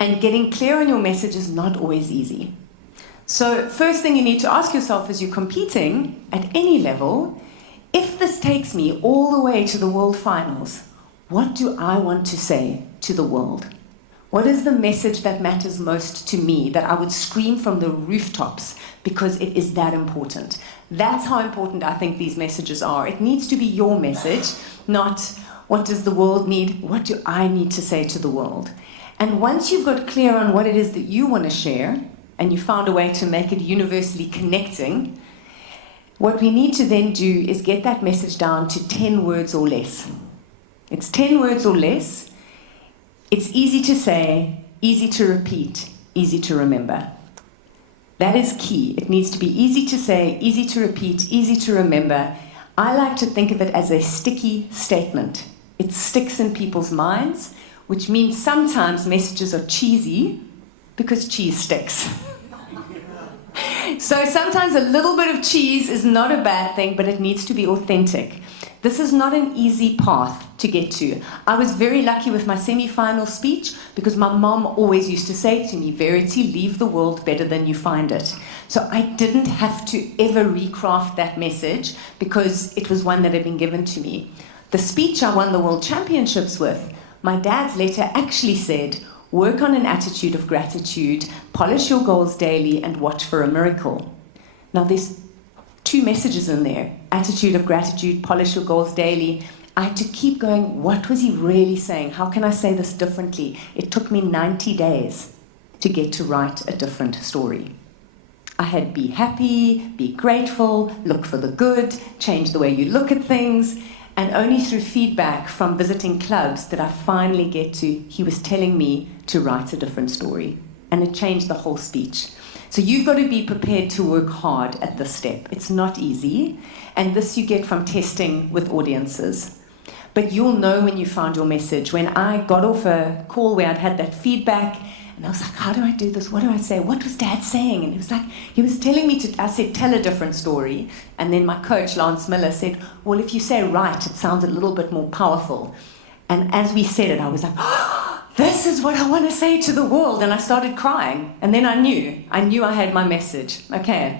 And getting clear on your message is not always easy. So first thing you need to ask yourself as you're competing at any level, if this takes me all the way to the world finals, what do I want to say to the world? What is the message that matters most to me that I would scream from the rooftops because it is that important? That's how important I think these messages are. It needs to be your message, not what does the world need, what do I need to say to the world? And once you've got clear on what it is that you want to share, and you found a way to make it universally connecting, what we need to then do is get that message down to 10 words or less. It's 10 words or less. It's easy to say, easy to repeat, easy to remember. That is key. It needs to be easy to say, easy to repeat, easy to remember. I like to think of it as a sticky statement. It sticks in people's minds, which means sometimes messages are cheesy because cheese sticks. So sometimes a little bit of cheese is not a bad thing, but it needs to be authentic. This is not an easy path to get to. I was very lucky with my semi-final speech because my mom always used to say to me, Verity, leave the world better than you find it. So I didn't have to ever recraft that message because it was one that had been given to me. The speech I won the world championships with, my dad's letter actually said, work on an attitude of gratitude, polish your goals daily, and watch for a miracle. Now there's two messages in there. Attitude of gratitude, polish your goals daily. I had to keep going, what was he really saying? How can I say this differently? It took me 90 days to get to write a different story. I had be happy, be grateful, look for the good, change the way you look at things, and only through feedback from visiting clubs did I finally get to, he was telling me to write a different story. And it changed the whole speech. So you've got to be prepared to work hard at this step. It's not easy. And this you get from testing with audiences. But you'll know when you found your message. When I got off a call where I'd had that feedback, and I was like, how do I do this? What do I say? What was Dad saying? And it was like, he was telling me to, I said, tell a different story. And then my coach, Lance Miller, said, well, if you say right, it sounds a little bit more powerful. And as we said it, I was like, oh, this is what I want to say to the world. And I started crying. And then I knew I had my message. Okay,